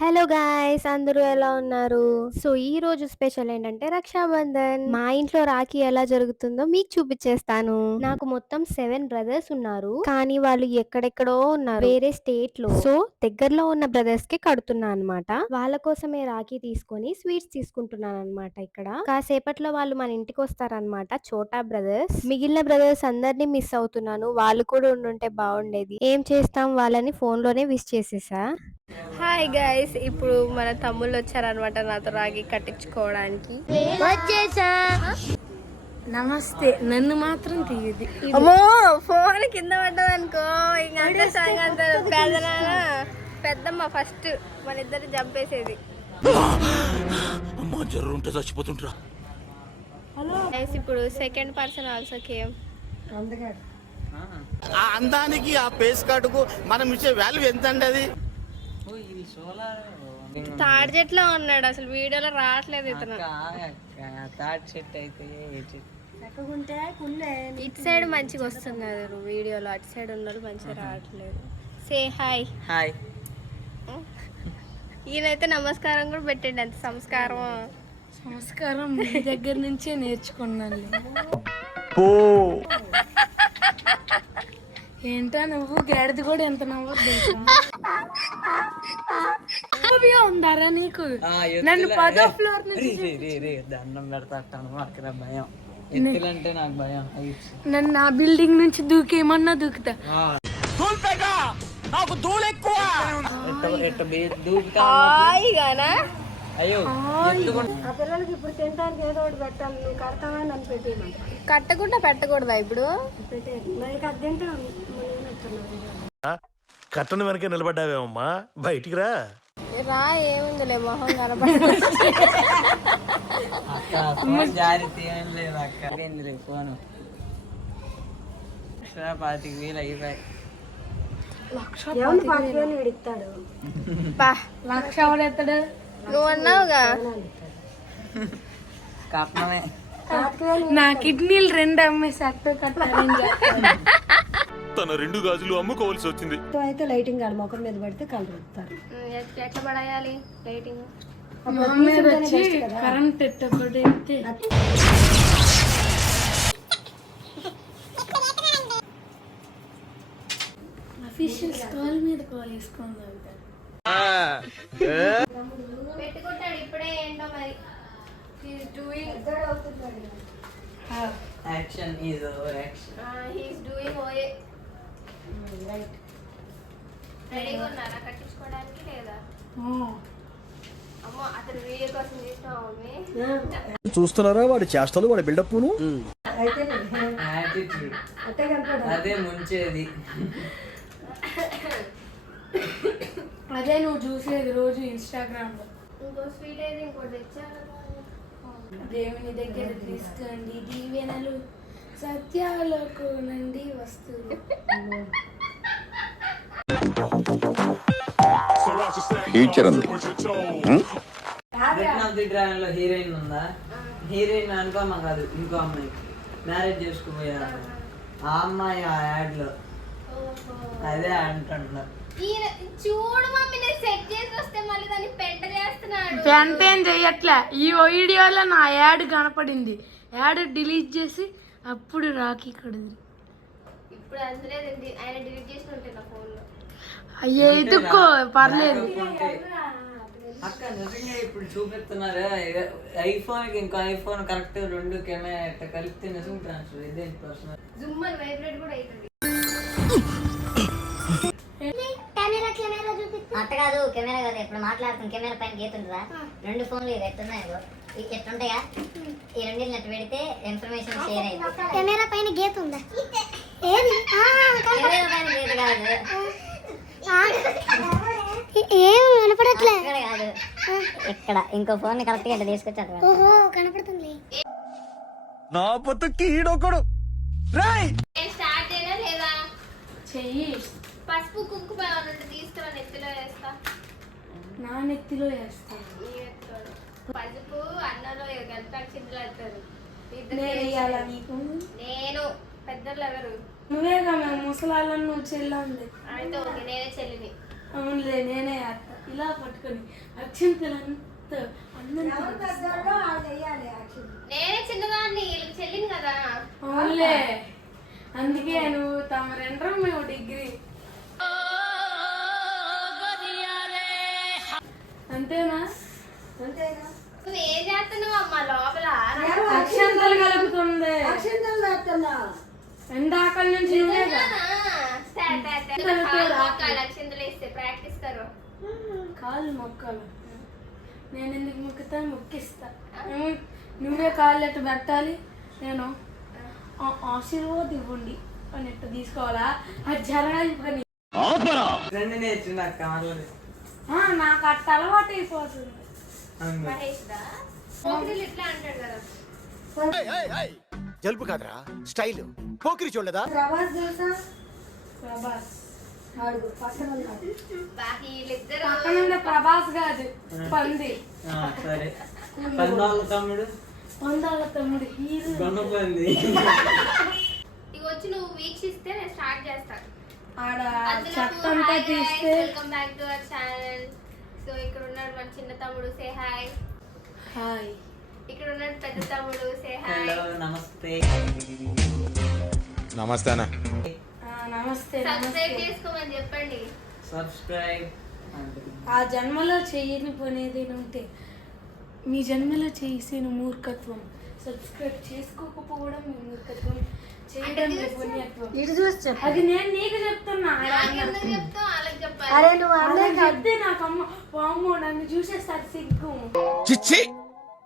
Hello guys అందరూ ఎలా ఉన్నారు? సో ఈ రోజు స్పెషల్ ఏంటంటే రక్షాబంధన్. మా ఇంట్లో రాఖీ ఎలా జరుగుతుందో మీకు చూపించేస్తాను. నాకు మొత్తం 7 బ్రదర్స్ ఉన్నారు. కానీ వాళ్ళు ఎక్కడెక్కడో ఉన్నారు, వేరే స్టేట్ లో. సో దగ్గరలో ఉన్న బ్రదర్స్ కి కడుతున్నా అనమాట. వాళ్ళ కోసమే రాఖీ తీసుకొని స్వీట్స్ తీసుకుంటున్నాను అనమాట. ఇక్కడ కాసేపట్లో వాళ్ళు మన ఇంటికి వస్తారనమాట, చోటా బ్రదర్స్. మిగిలిన బ్రదర్స్ అందరినీ మిస్ అవుతున్నాను, వాళ్ళు కూడా ఉండుంటే బాగుండేది. ఏం చేస్తాం, వాళ్ళని ఫోన్ లోనే విష్ చేసేసా. హాయ్ గైస్, ఇప్పుడు మన తమ్ముళ్ళు వచ్చారనమాట నాతో రాగి కట్టించుకోవడానికి. వచ్చేసా. నమస్తే. నన్ను మాత్రం తీయదు. అమ్మో, ఫోన్ కింద పడ్డదనుకో ఇంకంతా సంగతి. పెద్దమ్మ ఫస్ట్ మన ఇద్దరు చంపేసేది. గైస్ ఇప్పుడు సెకండ్ పర్సన్ ఆల్సో కేమ్. ఆ అందానికి ఆ పేస్ కార్డుకు మనం ఇచ్చే వాల్యూ ఎంత అండి? అది తాడి చెట్లో ఉన్నాడు, అసలు వీడియోలో రావట్లేదు ఇతను. ఇటు సైడ్ మంచిగా వస్తుంది వీడియోలో, అటు సైడ్ ఉన్న మంచిగా రావట్లేదు. Say hi. హాయ్. ఈయనైతే నమస్కారం కూడా పెట్టండి, అంత సంస్కారం. సంస్కారం మీ దగ్గర నుంచే నేర్చుకున్నాను. ఏంటో నువ్వు గాడిది కూడా ఎంత నవ్వద్దు ఉందారా నీకు? నన్ను 10వ ఫ్లోర్ నుంచి దండం పెడతాను, భయం. ఎత్తులంటే నాకు భయం. నన్ను నా బిల్డింగ్ నుంచి దూకేమన్నా దూకుతా. అయ్యో ఇప్పుడు తింటానికి ఏదో ఒకటి పెట్టాలి. నువ్వు కడతావని నన్ను పెట్టేయమంట. కట్టకుండా పెట్టకూడదా ఇప్పుడు? కట్టను వెనక నిలబడ్డావేమమ్మా, బయటికి రా. రా, ఏముందిలే మొహం కనపడ. జాగ్రత్త ఏం లేదు అక్క. ఫోను 25,000 అయిపోయాయి. లక్ష ఎవడెత్తాడు? నువ్వు అన్నావుగా. కట్నమే. నా కిడ్నీలు 2 అమ్మేసి అట్టు కట్టాలని తన 2 గాజులు అమ్ముకోవాల్సి వచ్చింది. అయితే లైటింగ్ ఆడ ముఖం మీద పడితే కళ్ళు వస్తారు. ఎట్లా పడేయాలి లైటింగ్? కరెంట్ ఎట్టబడితే అఫీషియల్స్ కాల్ మీద కాల్ వేసుకుందాం. పెట్టుకుంటాడు ఇప్పుడే, ఏంటో మరి. Action is over action. He's doing ఓఏ. రైట్. రెడీగా ఉన్నారా కట్టించుకోవడానికి లేదా? అమ్మో, అతను వీడియో కోసం చేసినావు. చూస్తున్నారా వాడి చేష్టలు, వాడి బిల్డప్ను. యాటిట్యూడ్ అదే ముంచేది. అదే నువ్వు చూసేది రోజు ఇన్స్టాగ్రామ్ లో. ఇంకో స్వీట్ ఏది ఇంకోటి తెచ్చాను. దేవుని దగ్గర తీసుకోండి దీవెనలు, సత్యాలకు నుండి వస్తువులు. ఫ్యూచర్ ఉంది. డ్రాగన్ లో హీరోయిన్ ఉందా? హీరోయిన్ అనుకోమా కాదు, ఇంకో అమ్మాయి మ్యారేజ్ చేసుకుపోయారు. ఆ అమ్మాయి ఆ యాడ్ లో అదే అంటున్నా. చూడు మమ్మీ, నేను సెట్ చేసి వస్తే మళ్ళీ దాన్ని పెంట చేస్తున్నాడు. పెంట ఏం చెయ్యట్లే. ఈ వీడియోలో నా యాడ్ కనపడింది. యాడ్ డిలీట్ చేసి అప్పుడు రాఖీ కడుది. ఇప్పుడు అందులేదండి, ఆయన డిలీట్ చేసి ఉంటే నా ఫోన్ లో. అయ్యే ఇదుక్కో పర్లేదు. అక్క నిజంగా ఇప్పుడు చూపిస్తున్నారు ఐఫోన్ కి ఇంకో ఐఫోన్ కరెక్ట్ 2 కెమెరా కలిపితే నిజంగా ట్రాన్స్ఫర్ ఇదే పర్సనల్ జూమ్ అని వైబ్రేట్ కూడా అవుతుంది. అట్ట కాదు, కెమెరా కాదు. ఇప్పుడు మాట్లాడుతున్న కెమెరా పైన గీత ఉంటుందా? 2 ఫోన్లు ఇది ఎట్టున్నాయో ఎట్టుంటాయా? ఈ 2 నెట్ పెడితే ఇన్ఫర్మేషన్ షేర్ అయింది. కెమెరా పైన గీత ఉందా? కెమెరా పైన గీత కాదు, ఏం కనపడట్లే. ఇక్కడ కాదు, ఇక్కడ ఇంకో ఫోన్ కరెక్ట్ గా తీసుకొచ్చారు. ఓహో, కనపడుతుంది. నా పొత్తు కీడొకడు రాయ్. స్టార్ట్ చేయనా లేదా? చెయ్యి. పసుపు కుంకుమ తీసుకురా, నెత్తిలో వేస్తా. నా నెత్తిలో వేస్తా. పసుపు అన్నంలో కలిపి చింతలు అంటారు. నేను పెద్దలు ఎవరు? నువ్వేగా మేము ముసలాళ్ళని, నువ్వు చెల్లంది. అయితే ఓకే, నేనే చెల్లిని. అవునులే, నేనే అత్త. ఇలా పట్టుకొని అక్షంతలంతా అన్నం నేనే చిన్నదాన్ని వీళ్ళకి చెల్లింది కదా. అవునులే, అందుకే నువ్వు తమ రెండరం మేము డిగ్రీ. అంతేనా? నువ్వు ఏం చేస్తున్నావు అమ్మా లోపల? అక్షంతలు కలుపుతుంది. అక్షింతలు వేస్తున్నా. ఎండాకల నుంచి నువ్వేగా. అక్షింతలు వేస్తే ప్రాక్టీస్ కరో. కాళ్ళు మొక్కలు నేను ఎందుకు మొక్కుతా? మొక్కిస్తా. నువ్వే కాళ్ళు ఎట్టు పెట్టాలి, నేను ఆశీర్వాదం ఇవ్వండి అని ఎట్టు తీసుకోవాలా? అది జరగాలి పని. రెండు నేర్చుంది అక్క మళ్ళీ. నాకు అట్ట అలవాటు అయిపోతుంది. మహేష్ దా పోకిరీలు ఇట్లా అంటాడు కదా. జలుబు కాదురా, స్టైల్. పోకిరి చూడలేదా? ప్రభాస్ తెలుసా? ప్రభాస్ అడుగు పక్కన ఉన్నాడు. వీళ్ళిద్దరు పక్కనుండే ప్రభాస్ కాదు, పంది. సరే, పద్నాలుగు తమ్ముడు పందాల తమ్ముడు హీరో. గొన్నపంది. ఇక వచ్చి నువ్వు వీక్షిస్తే నేను స్టార్ట్ చేస్తాను. ఆడ చెత్తంతా తీస్తే. Welcome back to our channel. So ఇక్కడ ఉన్నాడు మన చిన్న తమ్ముడు, సే హాయ్. హాయ్. ఇక్కడ ఉన్నాడు పెద్ద తమ్ముడు, సే హాయ్. హలో, నమస్తే. నమస్తే అన్న. నమస్తే. సబ్స్క్రైబ్ చేసుకోమని చెప్పండి. సబ్స్క్రైబ్. ఆ జన్మలో చెయ్యని పనేది ఉంటే మీ జన్మలో చేసిన మూర్ఖత్వం. సబ్స్క్రైబ్ చేసుకోకపోవడం మీ మూర్ఖత్వం, చేయడం మీ పుణ్యత్వం. ఇటు చూసి చెప్పు. అది నేను నీకు చెప్తున్నా. నాకెందుకు చెప్తావు? వాళ్ళకి చెప్పాలి. అరే నువ్వు అన్నీ చెప్తే నాకు అమ్మ వామ్మో నన్ను చూసేస్తారు సిగ్గు. చిచ్చి,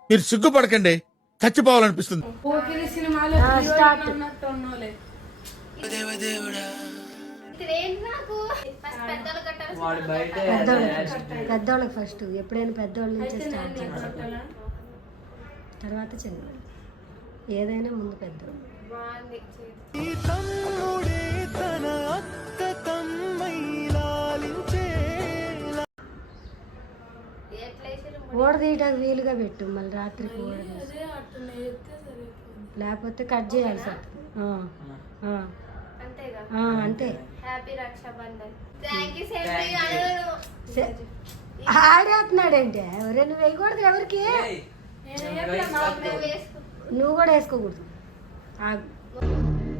మీరు సిగ్గుపడకండి, చచ్చిపోవాలనిపిస్తుంది. పోకిరి సినిమాలో స్టార్ట్. అన్నట్టు ఉన్నోలే. ఇదేంటి నాకు ఫస్ట్ పెద్దలు కట్టాలి. వాడు బయట పెద్దోళ్ళకి ఫస్ట్ ఎప్పుడైనా పెద్దోళ్ళ నుంచి అయితే స్టార్ట్ నేను చేయాలి. కట్టాలా? తర్వాత చిన్నవాళ్ళు. ఏదైనా ముందు పెద్దోళ్ళు. బాగుంది. ఎట్లా వేసారు? ఓడ తీయడానికి వీలుగా పెట్టు, మళ్ళీ రాత్రికి ఓడ తీసి. అదే అట్లా నేర్పితే సరిపోతుంది. లేకపోతే కట్ చేయాల్సి వస్తుంది. అంతేగా. అంతే. Happy Rakshabandhan. Thank you same Thank you. ఆడేస్తున్నాడంటే ఎవరే నువ్వు వేయకూడదు ఎవరికి. వేసుకో. నువ్వు కూడా వేసుకోకూడదు. ఆగు.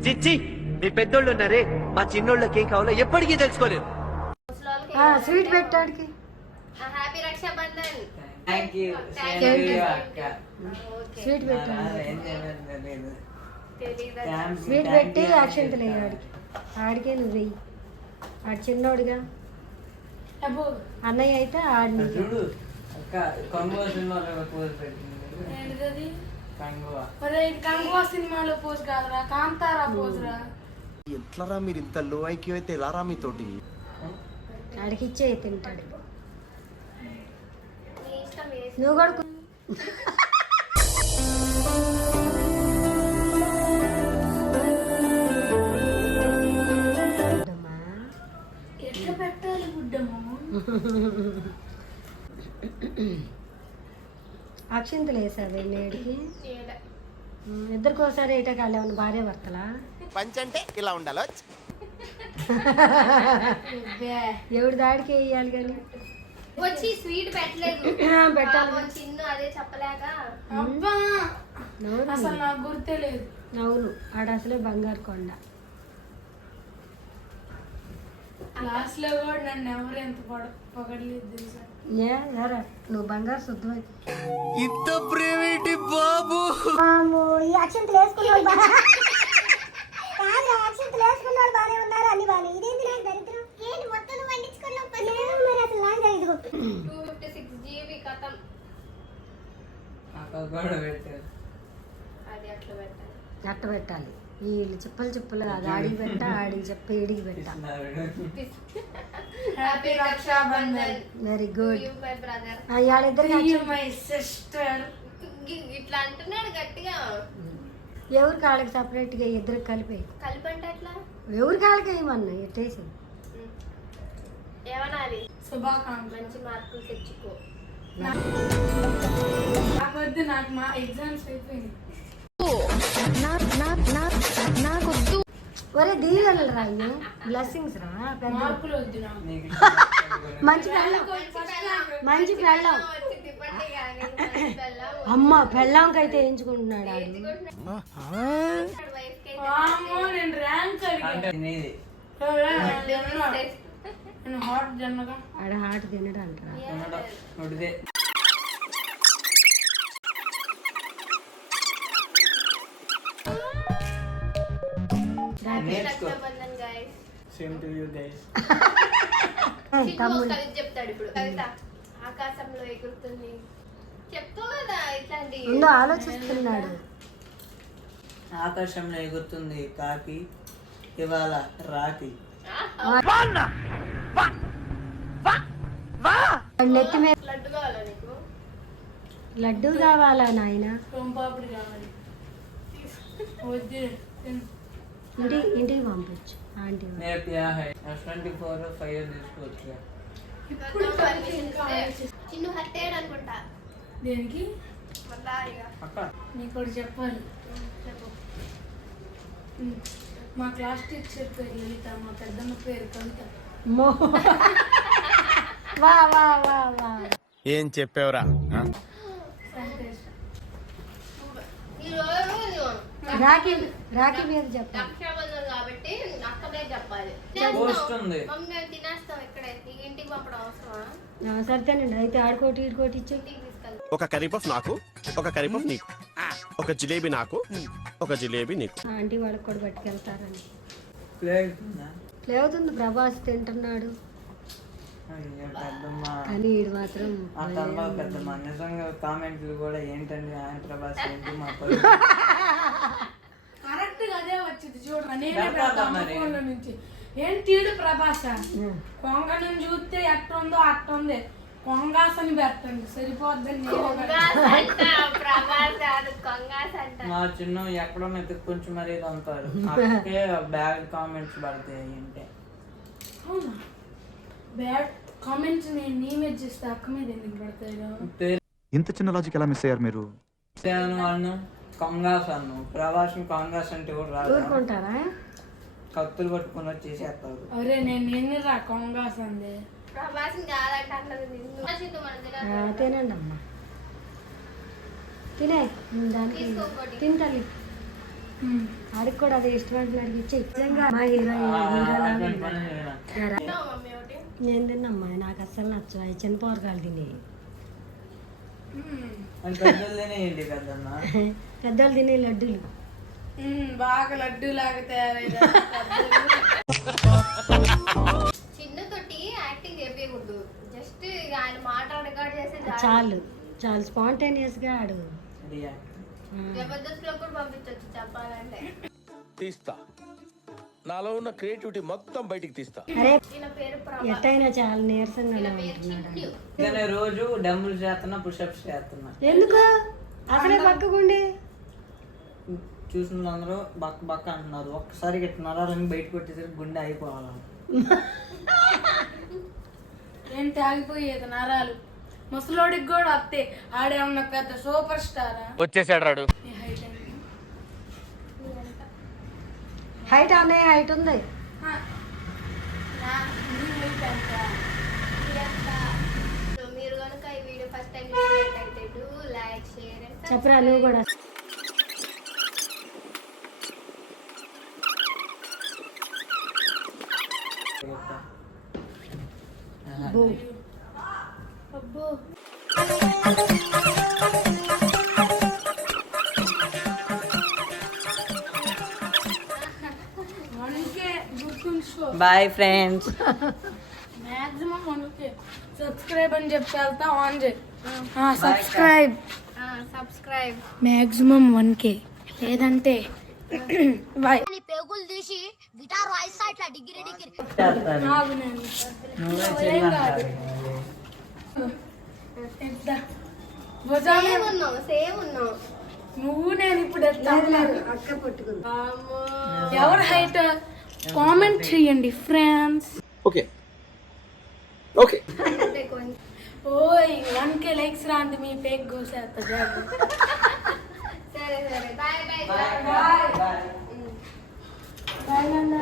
చిచ్చి, మీ పెద్దోళ్ళు ఉన్నారే, మా చిన్నోళ్ళకి ఏం కావాలో ఎప్పటికీ తెలుసుకోలేదు. స్వీట్ పెట్టాడికి. Happy Rakshabandhan. Thank you. Thank you. అక్క. స్వీట్ పెట్టు. ఏం తెలియదు. తెలీదా? స్వీట్ పెట్టి అక్షంతలు వేయి ఆడికి. ఆడికే నువ్వు వెయ్యి. ఆడు చిన్నోడుగా. అబ్బో, అన్నయ్య అయితే ఆడిని. చూడు అక్క, కొంగువ సినిమాలో పోజ్ పెట్టింది. ఏంటిది? కంగువ. ఒరేయ్, ఇది కంగువా సినిమాలో పోజ్ కాదురా, కాంతారా పోజ్రా. ఎట్లరా మీరు ఇంత లో ఐక్యూ అయితే ఎలారా మీతోటి? ఆడికి ఇచ్చే తింటాడు. నీ ఇష్టం వేసుకో. నువ్వు కూడా ఎట్లా పెట్టాలి గుడ్డము? అక్షింతలు వేసావే నేడికి. ఏలే. ఇద్దరికి ఒకసారి ఏటా కాలే ఉన్న భార్య భర్తలా. పంచంటే ఇలా ఉండాలో. ఎవడి దాడికి వేయాలి కానీ. వచ్చి స్వీట్ పెట్టలేదు. పెట్టాలి. పాపం చిన్ను అదే చెప్పలేక. అబ్బా, అవును అసలు నాకు గుర్తే లేదు. అవును, ఆడ అసలే బంగారు కొండ. క్లాస్ లో కూడా నన్ను ఎవరు ఎంత పొగడలేదు తెలుసా? ఎరా నువ్వు బంగారు శుద్ధమై. ఇంత ప్రేమేంటి బాబు? ఈ అక్షంతలు వేసుకున్న వాళ్ళు అక్షంతలు వేసుకున్న వాళ్ళు బాగానే ఉన్నారు, అన్ని బాగానే. ఇదేంటి నాకు దరిద్రం? ఏంటి మొత్తం నువ్వు వండించుకున్నావు? మరి అసలు నాకు తెలియదు. 256 GB కథం. అక్క కూడా పెట్టారు. అది అట్లా పెట్టాలి. అట్ట పెట్టాలి. వీళ్ళు చిప్పలు అది ఆడికి పెట్ట, ఆడికి చెప్ప ఈడికి పెట్ట. Happy Rakshabandhan. Very good. You my brother. వాళ్ళిద్దరికి మై సిస్టర్. ఇట్లా అంటున్నాడు గట్టిగా. ఎవరి కాళ్ళకి సపరేట్గా ఇద్దరికి కలిపి. కలిపంటే అట్లా ఎవరి కాళ్ళకి వేయమన్నా ఎట్టేసి. ఏమనాలి? శుభాకాంక్ష. మంచి మార్కులు తెచ్చుకో. నాకొద్దు, నాకు మా ఎగ్జామ్స్ అయిపోయింది. ఒరే దీవెనలు రా అయ్యో, బ్లెస్సింగ్స్ రా పెద్ద మార్కులు వద్దు నాకు. నీకు మంచి పెళ్ళం, మంచి పెళ్ళం. అమ్మ పెళ్ళంకైతే ఎంచుకుంటున్నాడు ఆడు. వామ్మో, నేను ర్యాంక్ అడిగాను. అంటే నీది నేను హాట్ జన్నగా ఆడ హాట్ తినడు అంటారా. ఉడిదే నేర్చుకో. Same to you guys. తమ్ముడు చెప్తాడు ఇప్పుడు కవిత ఆకాశంలో ఎగురుతుంది చెప్తూ కదా ఇట్లాంటి ముందు ఆలోచిస్తున్నాడు. ఆకాశంలో ఎగురుతుంది కాకి, ఇవాళ రాకి. నెత్తి మీద లడ్డు కావాలా నీకు లడ్డు కావాలా నాయన? సోంపాపిడి కావాలి. వద్దు తిను. ఇంటికి పంపించు ఆంటీ వాళ్ళు. నేను क्या है S24 5 తీసుకోవచ్చు. ఇప్పుడు పర్మిషన్ కావాలి. చిన్ను హత్యాడు అనుకుంటా దేనికి? మళ్ళా ఇక అక్క నీకు ఒకటి చెప్పాలి. చెప్పు మా క్లాస్ టీచర్ పేరు లలిత, మా పెద్దమ్మ పేరు కవిత. మో వా వా వా వా. ఏం చెప్పావురా? సంతోష్. ఈ రోజు రాఖీ రాఖీ మీద చెప్పాలి. రక్షాబంధన్ కాబట్టి అక్కడే చెప్పాలి పోస్ట్ ఉంది. మమ్మీ మేము తినేస్తాం ఇక్కడే నీకు ఇంటికి పంపడం అవసరమా సరితేనండి అయితే ఆడుకోటి ఈడుకోటి ఇచ్చి. ఇంటికి తీసుకెళ్తాం ఒక కర్రీపఫ్ నాకు, ఒక కర్రీపఫ్ నీకు, ఒక జిలేబీ నాకు, ఒక జిలేబీ నీకు. ఆంటీ వాళ్ళకి కూడా పట్టుకెళ్తారని. ప్లే అవుతుందా? లేవుతుంది ప్రభాస్ తింటున్నాడు అయ్యో పెద్దమ్మ. కానీ వీడు మాత్రం ఆ తర్వాత పెద్దమ్మ నిజంగా కామెంట్లు కూడా ఏంటండి ఆయన ప్రభాస్ ఏంటి మా కరెక్ట్ గా అదే వచ్చింది చూడరా. నేనే పెడతా పెడతాను మరి. ఫోన్ల నుంచి. ఏంటీడు ప్రభాస కొంగ నుంచి చూస్తే ఎట్టుందో అట్టుంది. కొంగాసని పెట్టండి సరిపోద్దని నేనే పెడతాను. ప్రభాస్ కాదు కొంగాస్ అంట మా చిన్న ఎక్కడో మెతుకు కొంచెం మరీ అంటారు. అక్కడే బ్యాడ్ కామెంట్స్ పడతాయి అంటే. అవునా? బ్యాడ్ కామెంట్స్ నేను నీ మీద చేస్తే అక్క మీద ఎందుకు పెడతాయి? ఇంత చిన్న లాజిక్ ఎలా మిస్ అయ్యారు మీరు? అన్ను కొంగాస్ అన్ను ప్రభాస్ కాంగాస్ అంటే కూడా రాదు. ఊరుకుంటారా? కత్తులు పట్టుకుని వచ్చేసేస్తారు. అరే నేను రా కొంగాస్ అంది. ప్రభాస్ కాదంట అన్నది నిన్ను మన దగ్గర తినండి అమ్మా తినే దానికి తీసుకోకూడదు. తింటాలి. ఆడికి కూడా అది ఇష్టమైన అడిగి ఇచ్చేయి. నిజంగా మా హీరోలా మమ్మీ ఒకటి నేను తిన్నమ్మా, నాకు అస్సలు నచ్చవు అవి చిన్న పోరగాలు తినే. అని పెద్దలనే ఏంటి పెద్దమ్మ? పెద్దలు తినే లడ్డూలు. బాగా లడ్డు లాగా తయారైంది. చిన్నతోటి యాక్టింగ్ చేయకూడదు జస్ట్ ఆయన మాట రికార్డ్ చేసి చాలు చాలు స్పాంటేనియస్ గా ఆడు. జబర్దస్త్ లో కూడా పంపించవచ్చు చెప్పాలంటే తీస్తా, నాలో ఉన్న క్రియేటివిటీ మొత్తం బయటికి తీస్తా. అరే ఈయన పేరు ప్రభాస్ ఎట్టయినా చాలా నీరసంగా ఉంటున్నాడు. నేను రోజు డమ్ములు చేస్తున్నా, పుషప్స్ చేస్తున్నా. ఎందుకు అసలే పక్కకుండి చూసిన అందరూ బక్క బక్క అంటున్నారు. ఒక్కసారి గిట్టున్నారా రెండు బయటకు కొట్టేసరికి గుండె అయిపోవాలి. ఏంటి ఆగిపోయేది నరాలు? ముసలోడికి కూడా వస్తే ఆడేమన్నా పెద్ద సూపర్ స్టారా? వచ్చేసాడు రాడు. హైట్ అనే హైట్ ఉంది. మీరు కనుక ఈ వీడియో ఫస్ట్ టైం చూసినట్లయితే డూ లైక్ షేర్ అండ్ చెప్పరా నువ్వు కూడా. బూ. అబ్బో మనకే గుర్తుంచుకో. Bye friends. మాక్సిమం మనకే సబ్స్క్రైబ్ అని చెప్పి వెళ్తా ఆన్ చేయి. సబ్స్క్రైబ్ సబ్స్క్రైబ్ మాక్సిమం 1K లేదంటే బాయ్. పేగులు తీసి గిటార్ వాయిస్తా ఇట్లా డిగ్రీ నాకు నేను నువ్వే ఏం కాదు. ఎద్దా భుజాలు సేమ్ ఉన్నాం నువ్వు నేను ఇప్పుడు ఎత్తా. అక్క పట్టుకుంది. ఎవరు హైట్ కామెంట్ చేయండి ఫ్రెండ్స్. Okay okay. ఓయ్ 1K లైక్స్ రాండి మీ పేక్ కోసేస్తా. సరే సరే bye bye bye bye. Bye నాన్న